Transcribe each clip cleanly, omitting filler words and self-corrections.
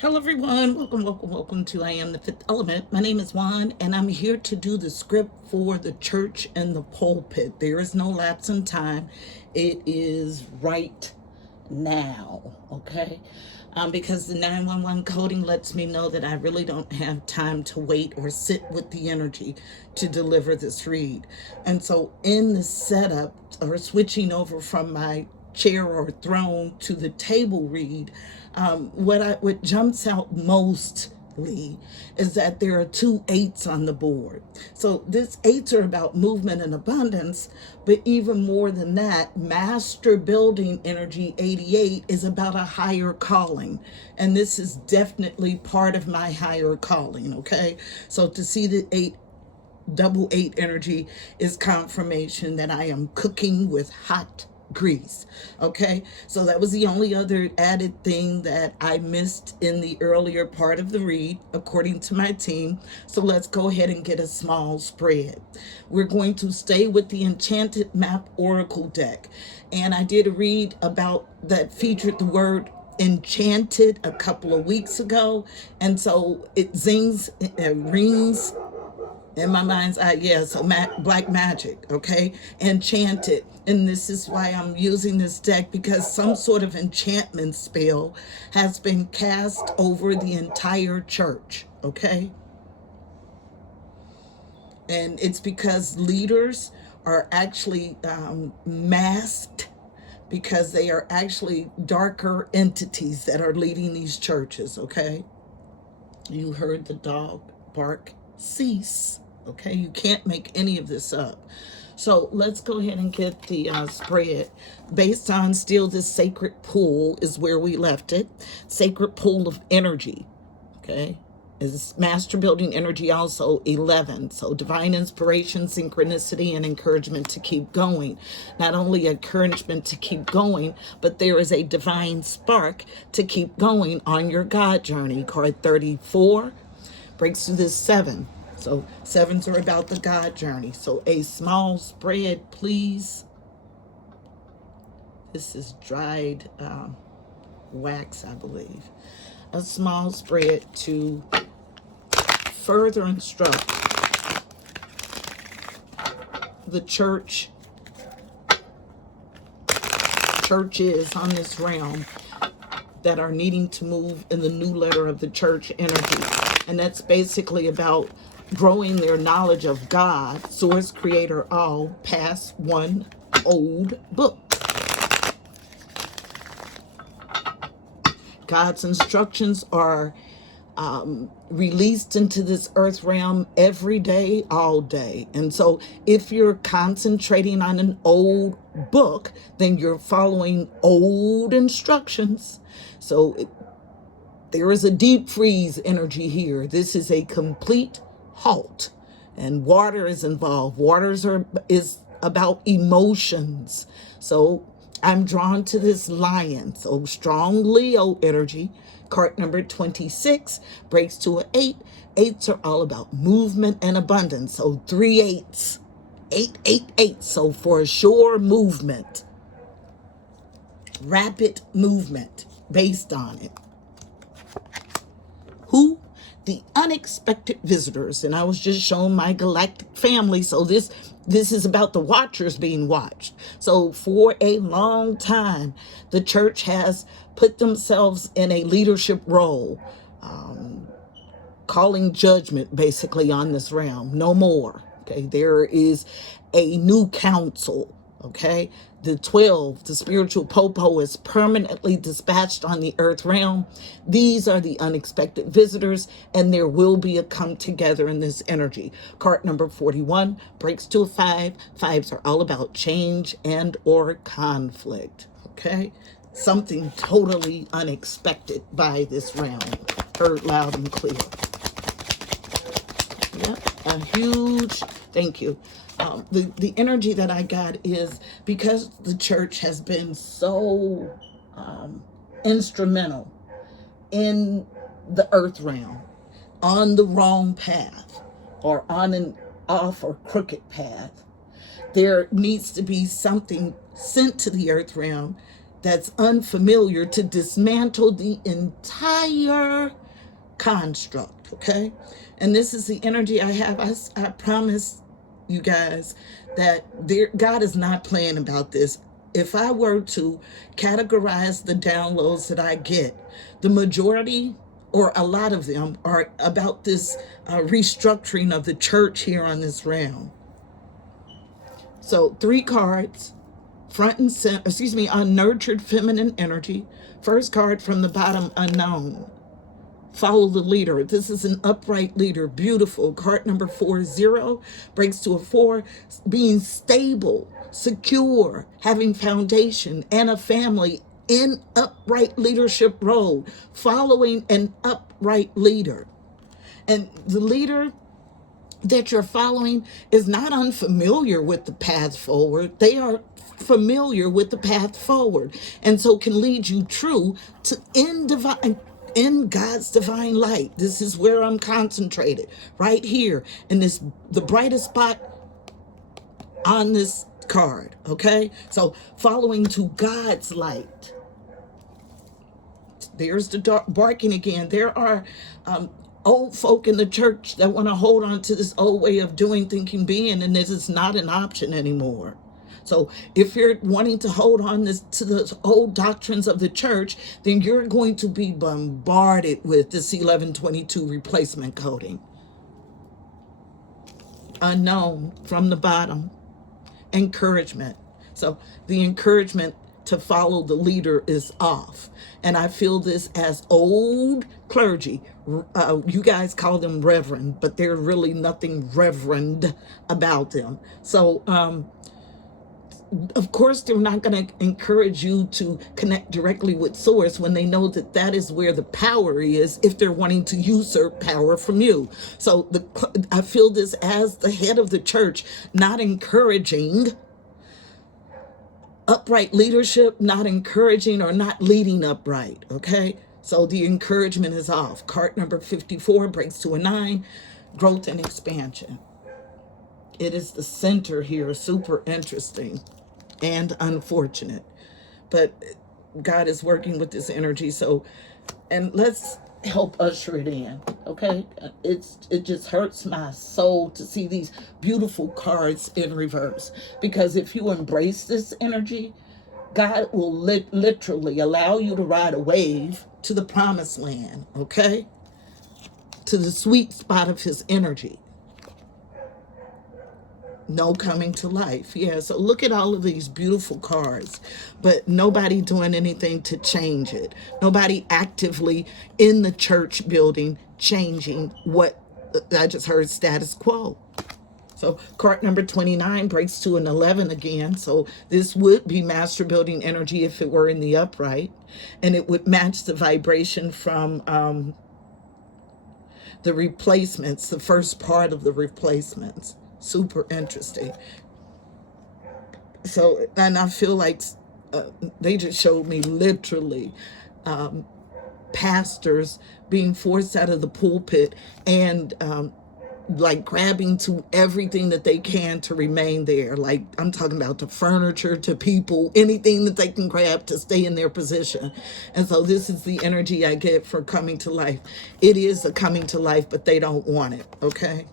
Hello everyone, welcome to I Am the Fifth Element. My name is Juan and I'm here to do the script for the church and the pulpit. There is no lapse in time. It is right now, okay? Because the 911 coding lets me know that I really don't have time to wait or sit with the energy to deliver this read. And so in the setup or switching over from my chair or throne to the table read, what jumps out mostly is that there are two eights on the board. So this eights are about movement and abundance, but even more than that, master building energy 88 is about a higher calling. And this is definitely part of my higher calling, okay? So to see the double eight energy is confirmation that I am cooking with hot grease. Okay, so that was the only other added thing that I missed in the earlier part of the read, according to my team. So let's go ahead and get a small spread. We're going to stay with the Enchanted Map Oracle deck, and I did a read about that featured the word enchanted a couple of weeks ago, and so it rings in my mind's eye. Yeah, so black magic, okay, enchanted. And this is why I'm using this deck, because some sort of enchantment spell has been cast over the entire church, okay? And it's because leaders are actually masked, because they are actually darker entities that are leading these churches, okay? You heard the dog bark, cease. Okay, you can't make any of this up. So let's go ahead and get the spread based on still this sacred pool is where we left it. Sacred pool of energy, okay, is master building energy, also 11. So divine inspiration, synchronicity, and encouragement to keep going. Not only encouragement to keep going, but there is a divine spark to keep going on your God journey. Card 34 breaks through this 7. So sevens are about the God journey. So a small spread, please. This is dried wax, I believe. A small spread to further instruct the churches on this realm that are needing to move in the new letter of the church energy. And that's basically about growing their knowledge of God, source, creator, all, past one old book. God's instructions are released into this earth realm every day, all day. And so if you're concentrating on an old book, then you're following old instructions. So there is a deep freeze energy here. This is a complete halt, and water is involved. Is about emotions. So I'm drawn to this lion. So strong Leo energy. Card number 26 breaks to an 8. Eights are all about movement and abundance. So 3 eights. 8. So for sure movement. Rapid movement based on it. Who? The unexpected visitors. And I was just showing my galactic family. So this is about the watchers being watched. So for a long time, the church has put themselves in a leadership role, calling judgment basically on this realm. No more. Okay, there is a new council. Okay, the 12, the spiritual popo, is permanently dispatched on the earth realm. These are the unexpected visitors, and there will be a come together in this energy. Card number 41 breaks to a 5. Fives are all about change and or conflict. Okay, something totally unexpected by this realm, heard loud and clear. Yep, a huge thank you. The energy that I got is because the church has been so instrumental in the earth realm, on the wrong path, or on an off or crooked path. There needs to be something sent to the earth realm that's unfamiliar to dismantle the entire construct, okay? And this is the energy I have. I promise you guys that God is not playing about this. If I were to categorize the downloads that I get, the majority or a lot of them are about this restructuring of the church here on this realm. So 3 cards, front and center, unnurtured feminine energy. First card from the bottom, unknown. Follow the leader. This is an upright leader. Beautiful. Card number 4-0 breaks to a 4, being stable, secure, having foundation and a family in upright leadership role, following an upright leader. And the leader that you're following is not unfamiliar with the path forward. They are familiar with the path forward, and so can lead you true to in God's divine light. This is where I'm concentrated, right here in this, the brightest spot on this card, okay? So following to God's light. There's the barking again. There are old folk in the church that want to hold on to this old way of doing, thinking, being, and this is not an option anymore. So if you're wanting to hold on to the old doctrines of the church, then you're going to be bombarded with this 1122 replacement coding. Unknown from the bottom. Encouragement. So the encouragement to follow the leader is off. And I feel this as old clergy. You guys call them reverend, but there's really nothing reverend about them. So, of course, they're not going to encourage you to connect directly with source when they know that that is where the power is, if they're wanting to usurp power from you. So I feel this as the head of the church, not encouraging upright leadership, not encouraging or not leading upright, okay? So the encouragement is off. Card number 54 breaks to a 9, growth and expansion. It is the center here, super interesting and unfortunate, but God is working with this energy. So, and let's help usher it in, okay? It just hurts my soul to see these beautiful cards in reverse, because if you embrace this energy, God will literally allow you to ride a wave to the promised land, okay? To the sweet spot of his energy. No coming to life. Yeah, so look at all of these beautiful cards, but nobody doing anything to change it. Nobody actively in the church building changing what I just heard, status quo. So card number 29 breaks to an 11 again. So this would be master building energy if it were in the upright, and it would match the vibration from the replacements, the first part of the replacements. Super interesting. So, and I feel like they just showed me literally pastors being forced out of the pulpit and like grabbing to everything that they can to remain there. Like I'm talking about to furniture, to people, anything that they can grab to stay in their position. And so this is the energy I get for coming to life. It is a coming to life, but they don't want it, okay?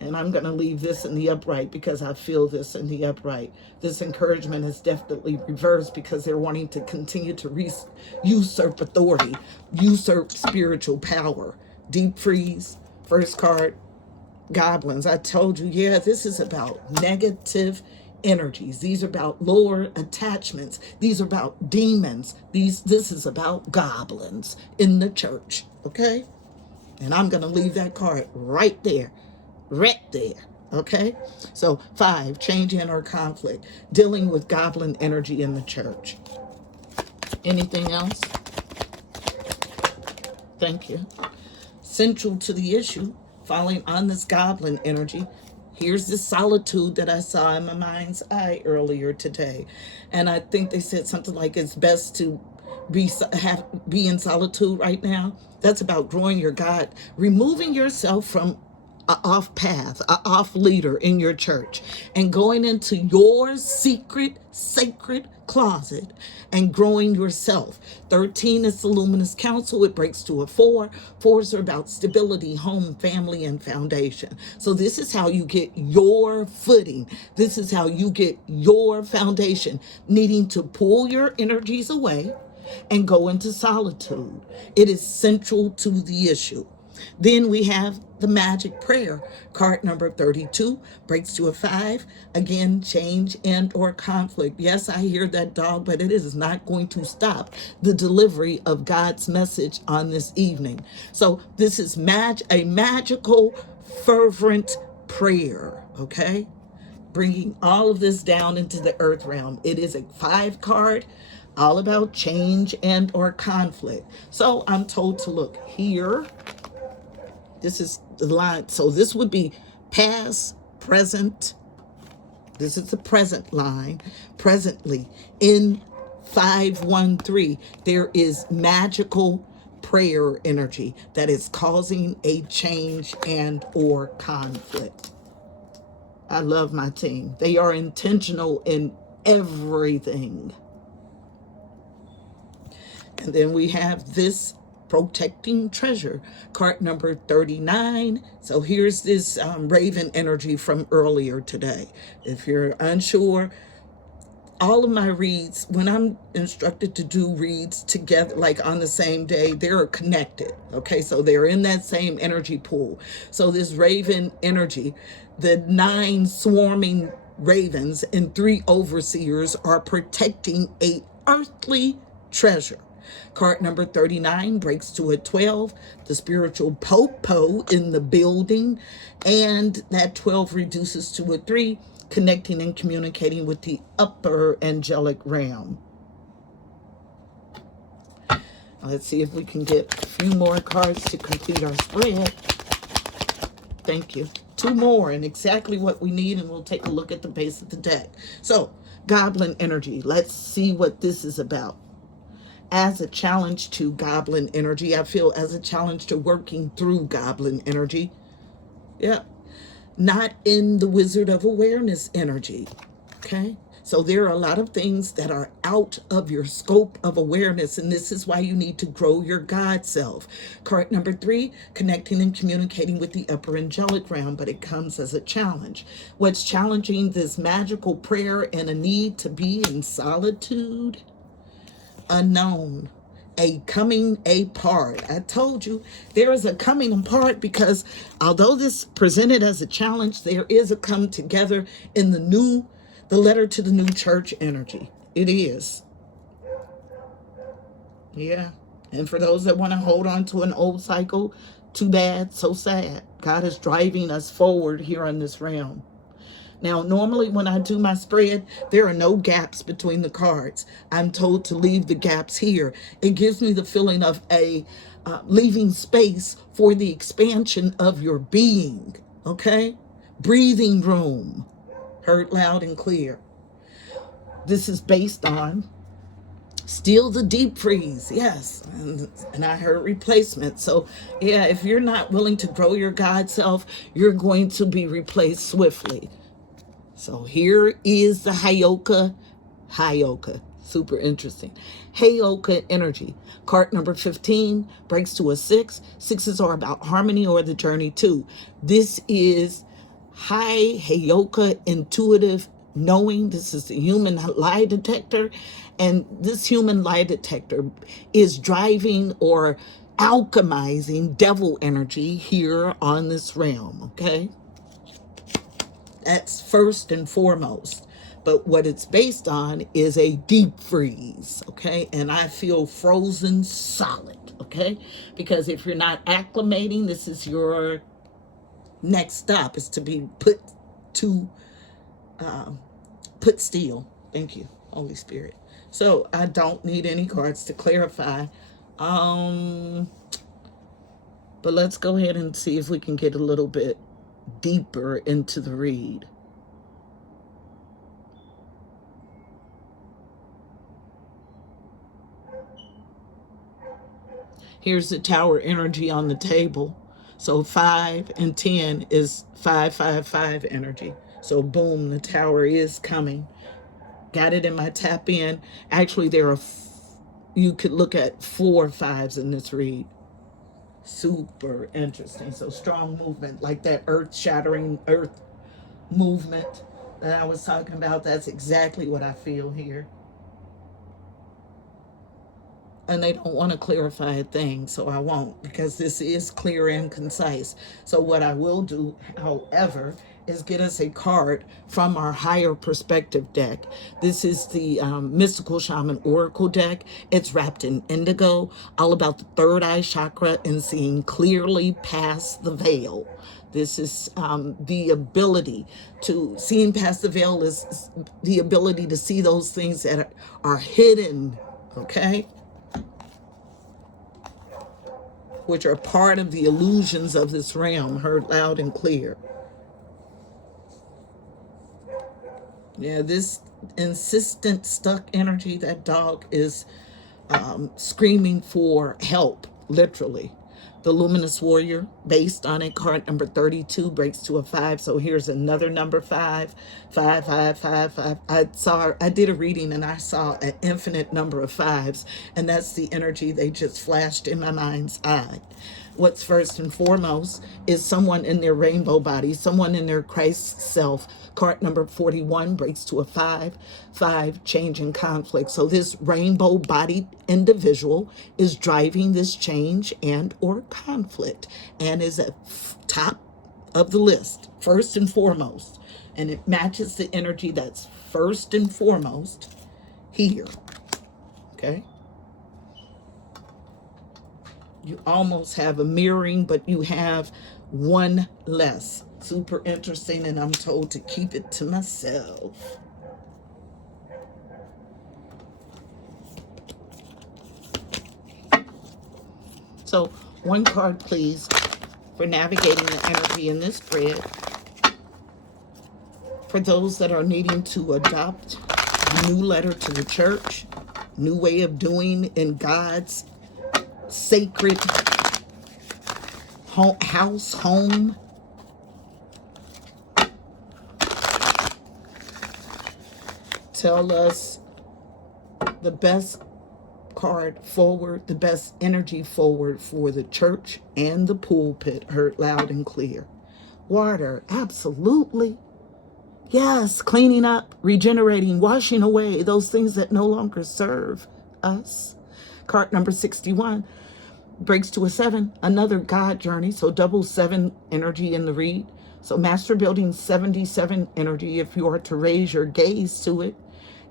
And I'm going to leave this in the upright because I feel this in the upright. This encouragement is definitely reversed because they're wanting to continue to usurp authority, usurp spiritual power. Deep freeze, first card, goblins. I told you, yeah, this is about negative energies. These are about lower attachments. These are about demons. This is about goblins in the church, okay? And I'm going to leave that card right there. Right there, okay? So 5, change in or conflict, dealing with goblin energy in the church. Anything else? Thank you. Central to the issue, following on this goblin energy, here's this solitude that I saw in my mind's eye earlier today. And I think they said something like it's best to be in solitude right now. That's about growing your God, removing yourself from a off path, a off leader in your church, and going into your secret, sacred closet and growing yourself. 13 is the luminous council. It breaks to a 4. 4s are about stability, home, family, and foundation. So this is how you get your footing. This is how you get your foundation, needing to pull your energies away and go into solitude. It is central to the issue. Then we have the magic prayer. Card number 32 breaks to a 5. Again, change and or conflict. Yes, I hear that, dog, but it is not going to stop the delivery of God's message on this evening. So this is a magical, fervent prayer, okay? Bringing all of this down into the earth realm. It is a 5 card, all about change and or conflict. So I'm told to look here. This is the line. So this would be past, present. This is the present line. Presently, in 513, there is magical prayer energy that is causing a change and or conflict. I love my team. They are intentional in everything. And then we have this protecting treasure, card number 39. So here's this raven energy from earlier today. If you're unsure, all of my reads, when I'm instructed to do reads together, like on the same day, they're connected. Okay, so they're in that same energy pool. So this raven energy, the 9 swarming ravens and 3 overseers are protecting a earthly treasure. Card number 39 breaks to a 12, the spiritual popo in the building, and that 12 reduces to a 3, connecting and communicating with the upper angelic realm. Let's see if we can get a few more cards to complete our spread. Thank you. 2 more and exactly what we need, and we'll take a look at the base of the deck. So, goblin energy. Let's see what this is about. As a challenge to goblin energy, I feel as a challenge to working through goblin energy. Yeah. Not in the Wizard of Awareness energy. Okay. So there are a lot of things that are out of your scope of awareness, and this is why you need to grow your God self. Card number 3, connecting and communicating with the upper angelic realm, but it comes as a challenge. What's challenging this magical prayer and a need to be in solitude? Unknown. A coming apart. I told you there is a coming apart, because although this presented as a challenge, there is a come together in the letter to the new church energy. It is. Yeah. And for those that want to hold on to an old cycle, too bad, so sad. God is driving us forward here on this realm. Now, normally when I do my spread, there are no gaps between the cards. I'm told to leave the gaps here. It gives me the feeling of leaving space for the expansion of your being, okay? Breathing room, heard loud and clear. This is based on still the deep freeze, yes, and I heard replacement. So, yeah, if you're not willing to grow your God self, you're going to be replaced swiftly. So here is the Hyoka, super interesting. Hyoka energy. Card number 15 breaks to a 6. 6s are about harmony or the journey too. This is high Hyoka intuitive knowing. This is the human lie detector. And this human lie detector is driving or alchemizing devil energy here on this realm, okay? That's first and foremost. But what it's based on is a deep freeze, okay? And I feel frozen solid, okay? Because if you're not acclimating, this is your next stop, is to be put still. Thank you, Holy Spirit. So I don't need any cards to clarify. But let's go ahead and see if we can get a little bit deeper into the read. Here's the tower energy on the table. So 5 and 10 is 555 energy. So boom, the tower is coming. Got it in my tap in. Actually, there are, you could look at 4 5s in this read. Super interesting. So strong movement, like that earth shattering earth movement that I was talking about. That's exactly what I feel here. And they don't want to clarify a thing, so I won't, because this is clear and concise. So what I will do, however, is get us a card from our higher perspective deck. This is the Mystical Shaman Oracle deck. It's wrapped in indigo, all about the third eye chakra and seeing clearly past the veil. This is the ability to, seeing past the veil is the ability to see those things that are hidden, okay? Which are part of the illusions of this realm, heard loud and clear. Yeah, this insistent stuck energy, that dog is screaming for help, literally. The Luminous Warrior, based on it, card number 32 breaks to a 5. So here's another number 5, 5, 5, 5, 5. I did a reading and I saw an infinite number of 5s, and that's the energy they just flashed in my mind's eye. What's first and foremost is someone in their rainbow body, someone in their Christ self. Card number 41 breaks to a 5, 5, change and conflict. So this rainbow bodied individual is driving this change and or conflict, and is at top of the list, first and foremost. And it matches the energy that's first and foremost here, okay? You almost have a mirroring, but you have one less. Super interesting, and I'm told to keep it to myself. So, one card, please, for navigating the energy in this spread. For those that are needing to adopt a new letter to the church, new way of doing in God's sacred home. Tell us the best card forward, the best energy forward for the church and the pulpit, heard loud and clear. Water, absolutely. Yes, cleaning up, regenerating, washing away those things that no longer serve us. Card number 61 breaks to a 7, another God journey, so double 7 energy in the read. So master building 77 energy, if you are to raise your gaze to it,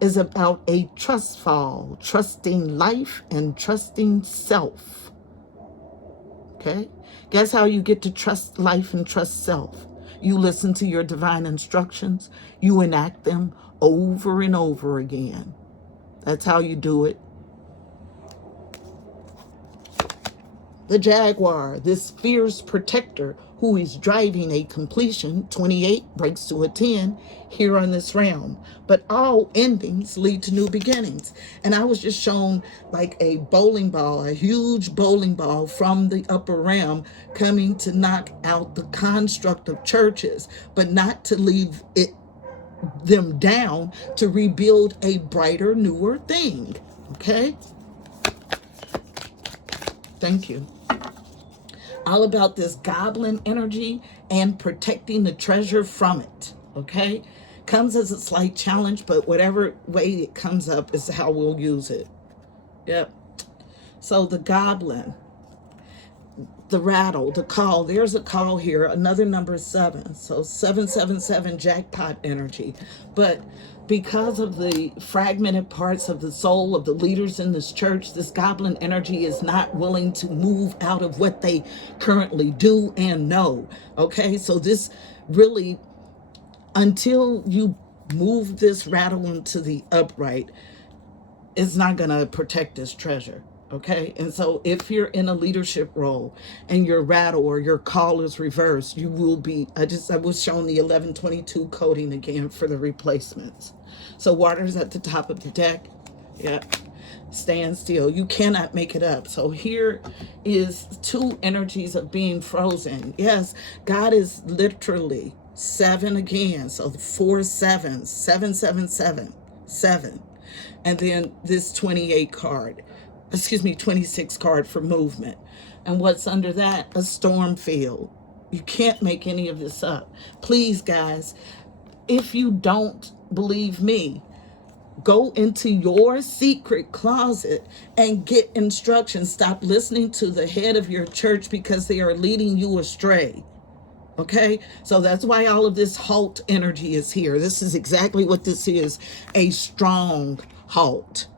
is about a trust fall, trusting life and trusting self. Okay? Guess how you get to trust life and trust self? You listen to your divine instructions. You enact them over and over again. That's how you do it. The Jaguar, this fierce protector who is driving a completion, 28 breaks to a 10 here on this realm. But all endings lead to new beginnings. And I was just shown like a bowling ball, a huge bowling ball from the upper realm coming to knock out the construct of churches, but not to leave them down, to rebuild a brighter, newer thing. Okay? Thank you. All about this goblin energy and protecting the treasure from it, okay? Comes as a slight challenge, but whatever way it comes up is how we'll use it. Yep. So the goblin, the rattle, the call, there's a call here, another number 7. So 777 jackpot energy. But because of the fragmented parts of the soul of the leaders in this church, this goblin energy is not willing to move out of what they currently do and know. Okay, so this really, until you move this rattle into the upright, it's not going to protect this treasure. Okay, and so if you're in a leadership role and your rattle or your call is reversed, you will be, I was shown the 1122 coding again for the replacements. So water's at the top of the deck. Yeah. stand still. You cannot make it up. So here is two energies of being frozen. Yes, God is literally 7 again. So 4 sevens, 777, 7. And then this 28 card, 26 card for movement. And what's under that? A storm field. You can't make any of this up. Please, guys, if you don't believe me, go into your secret closet and get instructions. Stop listening to the head of your church because they are leading you astray. Okay, so that's why all of this halt energy is here. This is exactly what this is, a strong halt.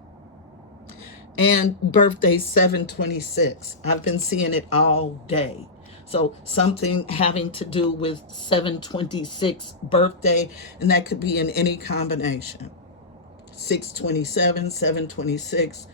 And birthday 726. I've been seeing it all day. So something having to do with 726 birthday, and that could be in any combination. 627, 726.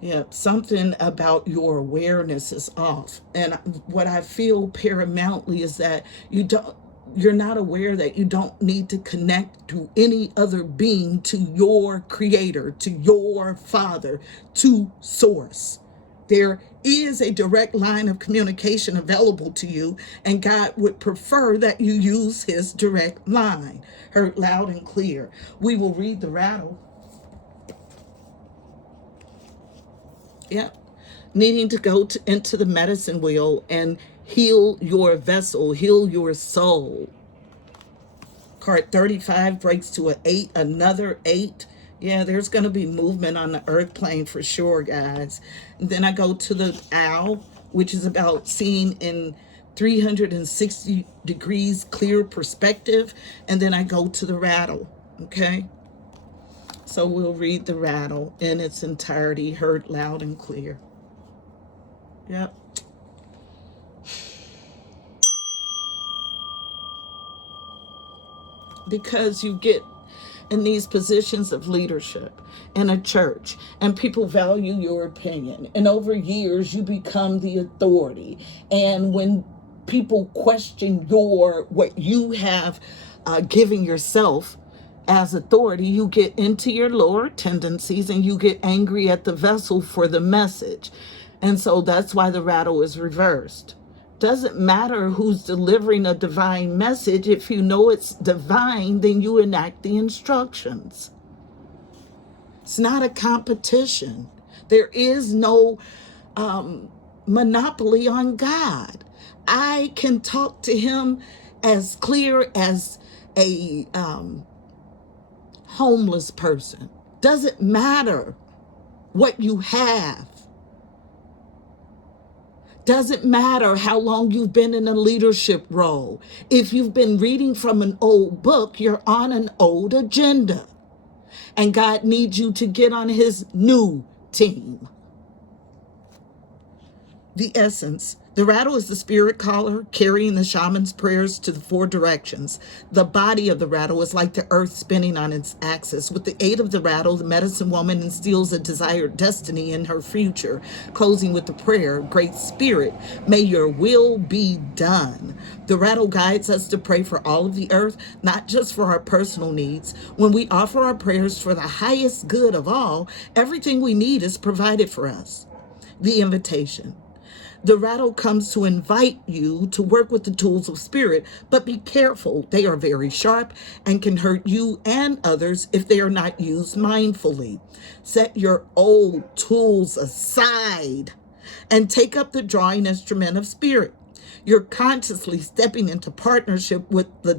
Yeah, something about your awareness is off. And what I feel paramountly is that you're not aware that you don't need to connect to any other being, to your creator, to your father, to source. There is a direct line of communication available to you, and God would prefer that you use his direct line. Heard loud and clear. We will read the rattle. Yeah. Needing to go into the medicine wheel and heal your vessel, heal your soul. Card 35 breaks to an 8, another 8. Yeah, there's going to be movement on the earth plane for sure, guys. And then I go to the owl, which is about seeing in 360 degrees clear perspective. And then I go to the rattle, okay? So we'll read the rattle in its entirety, heard loud and clear. Yep. Because you get in these positions of leadership in a church and people value your opinion, and over years you become the authority, and when people question what you have given yourself as authority, you get into your lower tendencies and you get angry at the vessel for the message. And so that's why the rattle is reversed. Doesn't matter who's delivering a divine message. If you know it's divine, then you enact the instructions. It's not a competition. There is no monopoly on God. I can talk to him as clear as a homeless person. Doesn't matter what you have. Doesn't matter how long you've been in a leadership role. If you've been reading from an old book, you're on an old agenda. And God needs you to get on his new team. The essence. The rattle is the spirit caller carrying the shaman's prayers to the 4 directions. The body of the rattle is like the earth spinning on its axis. With the aid of the rattle, the medicine woman instills a desired destiny in her future, closing with the prayer, Great Spirit, may your will be done. The rattle guides us to pray for all of the earth, not just for our personal needs. When we offer our prayers for the highest good of all, everything we need is provided for us. The invitation. The rattle comes to invite you to work with the tools of spirit, but be careful. They are very sharp and can hurt you and others if they are not used mindfully. Set your old tools aside and take up the drawing instrument of spirit. You're consciously stepping into partnership with the